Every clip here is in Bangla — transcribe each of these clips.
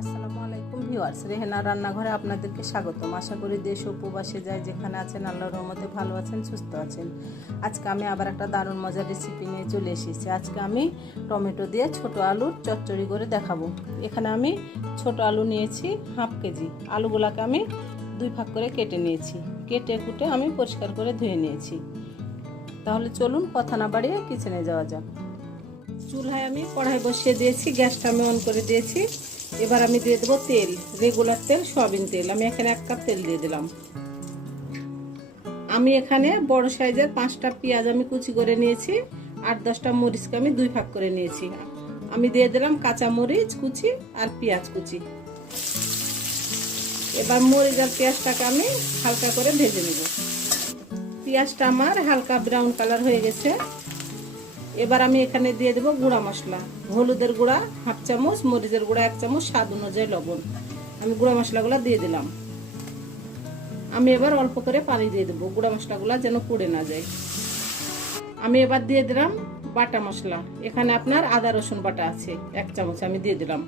আসসালামু আলাইকুম ভিউয়ার্স, রেহেনার রান্নাঘরে আপনাদেরকে স্বাগতম। আশা করি দেশ ও প্রবাসে যায় যেখানে আছেন আল্লাহর রহমতে ভালো আছেন, সুস্থ আছেন। আজকে আমি আবার একটা দারুণ মজার রেসিপি নিয়ে চলে এসেছি। আজকে আমি টমেটো দিয়ে ছোট আলুর চচ্চড়ি করে দেখাবো। এখানে আমি ছোট আলু নিয়েছি হাফ কেজি। আলুগুলোকে আমি দুই ভাগ করে কেটে নিয়েছি। কেটে কুটে আমি পরিষ্কার করে ধুয়ে নিয়েছি। তাহলে চলুন কথা না বাড়িয়ে কিচেনে যাওয়া যাক। চুলায় আমি কড়াই বসিয়ে দিয়েছি, গ্যাসটা আমি অন করে দিয়েছি। এবার আমি দিয়ে দেবো তেল, রেগুলার তেল, সয়াবিন তেল। আমি এখানে 1 কাপ তেল দিয়ে দিলাম। আমি এখানে বড় সাইজের 5টা পেঁয়াজ আমি কুচি করে নিয়েছি, 8-10টা মরিচকে আমি দুই ভাগ করে নিয়েছি। আমি দিয়ে দিলাম কাঁচা মরিচ কুচি আর পেঁয়াজ কুচি। এবার মরিচ আর পেঁয়াজটাকে আমি হালকা করে ভেজে নেব। পেঁয়াজটা আমার হালকা ব্রাউন কালার হয়ে গেছে। এবার আমি এখানে দিয়ে দেবো গুঁড়া মশলা। হলুদের গুঁড়া হাফ চামচ, মরিচের গুঁড়া 1 চামচ, স্বাদ অনুযায়ী লবণ। আমি গুঁড়া মশলাগুলো দিয়ে দিলাম। আমি এবার অল্প করে পানি দিয়ে দেবো, গুঁড়া মশলাগুলো যেন পুড়ে না যায়। আমি এবার দিয়ে দিলাম বাটা মশলা। এখানে আপনার আদা রসুন বাটা আছে 1 চামচ, আমি দিয়ে দিলাম।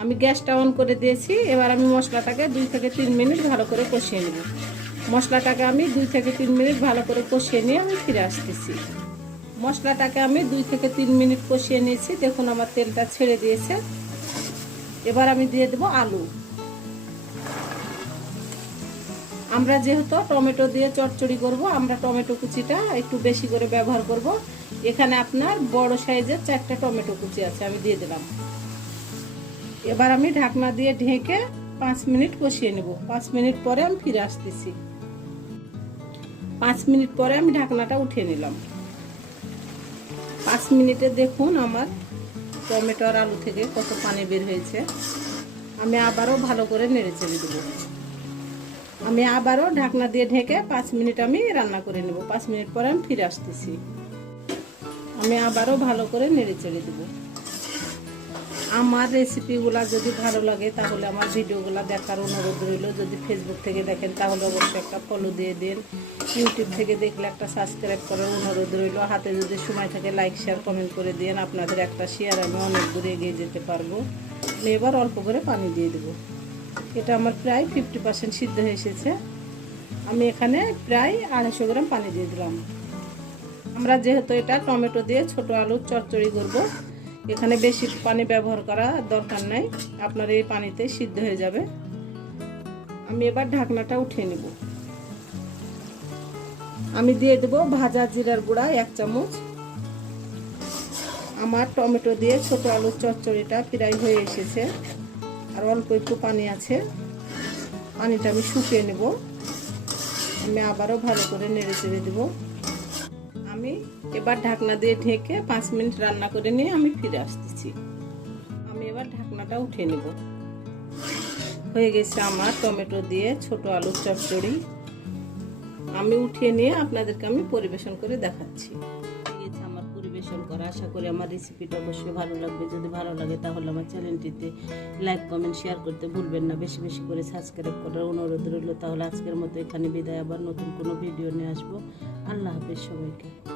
আমি গ্যাসটা অন করে দিয়েছি। এবার আমি মশলাটাকে 2 থেকে 3 মিনিট ভালো করে কষিয়ে নেব। মশলাটাকে আমি 2 থেকে 3 মিনিট ভালো করে কষিয়ে নিয়ে আমি ফিরে আসতেছি। মশলাটাকে আমি 2 থেকে 3 মিনিট কষিয়ে নিয়েছি। দেখুন আমার তেলটা ছেড়ে দিয়েছে। এবার আমি দিয়ে দেবো আলু। আমরা যেহেতু টমেটো দিয়ে চচ্চড়ি করব, আমরা টমেটো কুচিটা একটু বেশি করে ব্যবহার করব। এখানে আপনার বড় সাইজের 4টা টমেটো কুচি আছে, আমি দিয়ে দিলাম। এবার আমি ঢাকনা দিয়ে ঢেকে 5 মিনিট কষিয়ে নেব। 5 মিনিট পরে আমি ফিরে আসতেছি। 5 মিনিট পরে আমি ঢাকনাটা উঠিয়ে নিলাম। 5 মিনিটে দেখুন আমার টমেটো আর আলু থেকে কত পানি বের হয়েছে। আমি আবারও ভালো করে নেড়ে চেড়ে দেবো। আমি আবারও ঢাকনা দিয়ে ঢেকে 5 মিনিট আমি রান্না করে নেব। 5 মিনিট পরে আমি ফিরে আসতেছি। আমি আবারও ভালো করে নেড়ে চেড়ে দেবো। আমার রেসিপিগুলো যদি ভালো লাগে তাহলে আমার ভিডিওগুলো দেখার অনুরোধ রইল। যদি ফেসবুক থেকে দেখেন তাহলে অবশ্যই একটা ফলো দিয়ে দিন। ইউটিউব থেকে দেখলে একটা সাবস্ক্রাইব করার অনুরোধ রইল। হাতে যদি সময় থাকে লাইক শেয়ার কমেন্ট করে দিন। আপনাদের একটা শেয়ার আমি অনেক দূরে এগিয়ে যেতে পারবো। আমি এবার অল্প করে পানি দিয়ে দেবো। এটা আমার প্রায় 50% সিদ্ধ হয়ে এসেছে। আমি এখানে প্রায় 250 গ্রাম পানি দিয়ে দিলাম। আমরা যেহেতু এটা টমেটো দিয়ে ছোট আলুর চচ্চড়ি করব, এখানে বেশি পানি ব্যবহার করা দরকার নাই, আপনার এই পানিতে সিদ্ধ হয়ে যাবে। আমি এবার ঢাকনাটা উঠিয়ে নেব। আমি দিয়ে দেব ভাজা জিরার গুঁড়া 1 চামচ। আমার টমেটো দিয়ে ছোট আলুর চচ্চড়িটা প্রায় হয়ে এসেছে, আর অল্প একটু পানি আছে। পানিটা আমি শুকিয়ে নেব। আমি আবারও ভালো করে নেড়ে চেড়ে দেব। আমি এবার ঢাকনা দিয়ে ঢেকে 5 মিনিট রান্না করে নিয়ে আমি ফিরে আসতেছি। আমি এবার ঢাকনাটা উঠিয়ে নেব। হয়ে গেছে আমার টমেটো দিয়ে ছোট আলুর চচ্চড়ি। আমি উঠিয়ে নিয়ে আপনাদেরকে আমি পরিবেশন করে দেখাচ্ছি। আমার পরিবেশন করা, আশা করি আমার রেসিপিটা অবশ্যই ভালো লাগবে। যদি ভালো লাগে তাহলে আমার চ্যানেলটিতে লাইক কমেন্ট শেয়ার করতে ভুলবেন না। বেশি বেশি করে সাবস্ক্রাইব করার অনুরোধ রইল। তাহলে আজকের মতো এখানে বিদায়, আবার নতুন কোনো ভিডিও নিয়ে আসবো। আল্লাহ হাফেজ সবাইকে।